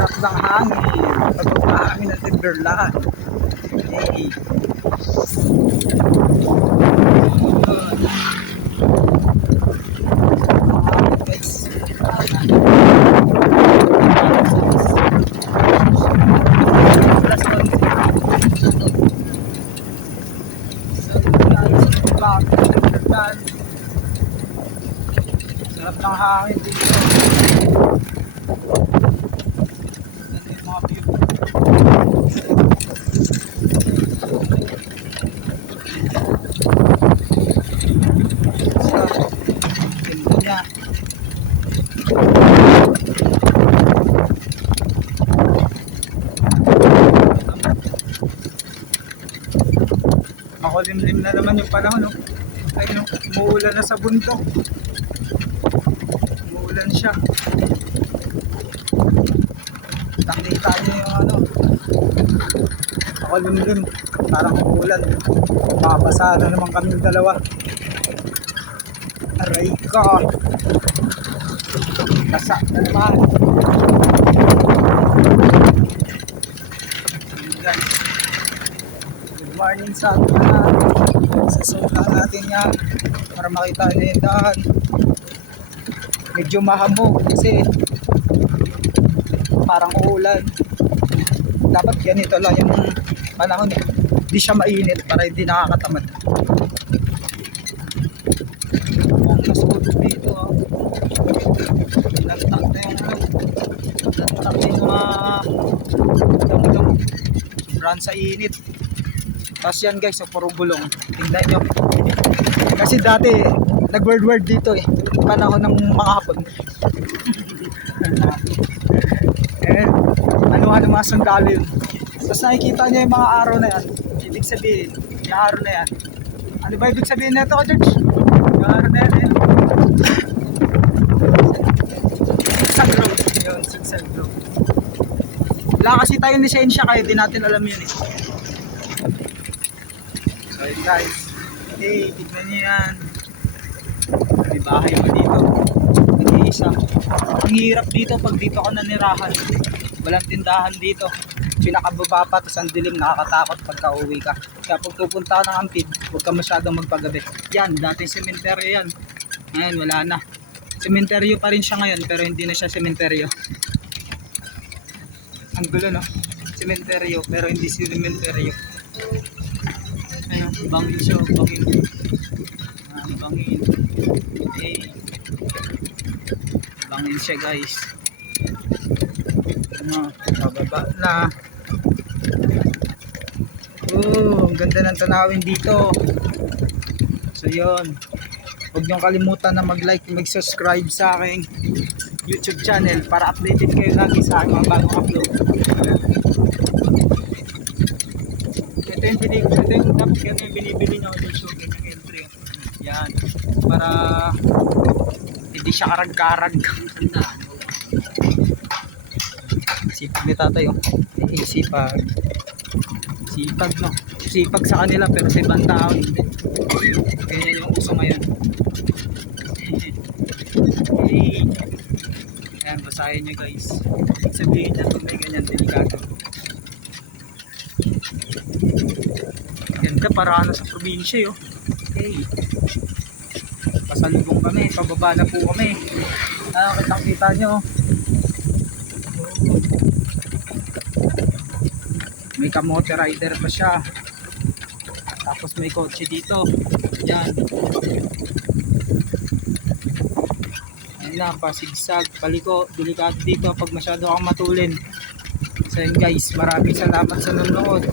Sarap ng hangin. Pagpapahangin ng Timberland. Hey. Guys. Sarap ng hangin dito. Ganda yung mga view. Sarap. Ganda niya. Makulimlim na naman yung panahon, no? Ayun, umuulan na sa bundok. Umuulan siya. Nakita niyo yung ano, makulimlim, parang umuulan. Mabasa na naman kaming dalawa. Aray ka. Basa na naman. Good morning sa atin na. Sasukan natin yan para makita nyo yung daan. Medyo mahamog kasi parang uulan. Dapat ganito lang yung panahon, hindi siya mainit para hindi nakakatamad. Ang nasuot dito, lantak na yung lantak na yung mga damo-damo. Sobrang sa init. Tapos yan guys, so puro gulong. Tingnan nyo. Kasi dati, nag-word dito eh. Panahon ng mga hapon. Eh, ano mga sundalo yun. Tapos nakikita nyo yung mga araw na yan. Ibig sabihin, yung araw na yan. Ano ba ibig sabihin nito, George? Yung araw na yan eh. Zigzag road. Yun, zigzag road. Wala kasi tayong lisensya kayo, di natin alam yun eh. So yun guys, hey, tignan nyo yan. May bahay mo dito, nag-iisa. Ang hirap dito pag dito ka nanirahan. Walang tindahan dito, pinakababa pa, tapos ang dilim, nakakatakot pagka uwi ka. Kaya pag pupunta ka ng Ampid, huwag ka masyadong magpagabi. Yan, dating sementeryo yan. Ngayon wala na. Sementeryo pa rin siya ngayon, pero hindi na siya sementeryo. Ang gulo, no? Sementeryo, pero hindi sementeryo. Ayun, bangin siya, bangin. Bangin. Okay. Bangin siya guys. Ano, bababa na. Oh, ang ganda ng tanawin dito. So yun. Huwag niyong kalimutan na mag-like, mag-subscribe sa aking YouTube channel para updated kayo lagi sa aking mga bagong upload. Ito yung binibili niya ulit shooting ng entry. Yan. Para hindi siya karag-karag. Sipag ni tatay, oh. Sipag. Sipag, no? Sipag sa kanila pero sa ibang tao hindi. Ganyan yung uso ngayon. Okay. Ayan, basahin nyo guys. Sabihin niya kung may ganyan delikado. Ganda, para ano sa probinsya yun. Okay. Pasalubong kami, pababa na po kami. Kitang-kita nyo. May kamote rider pa siya. Tapos may kotse dito. Yan. Ayan lang, pasigsag, paliko, delikado dito pag masyado kang matulin. So yun guys, maraming salamat sa nanonood.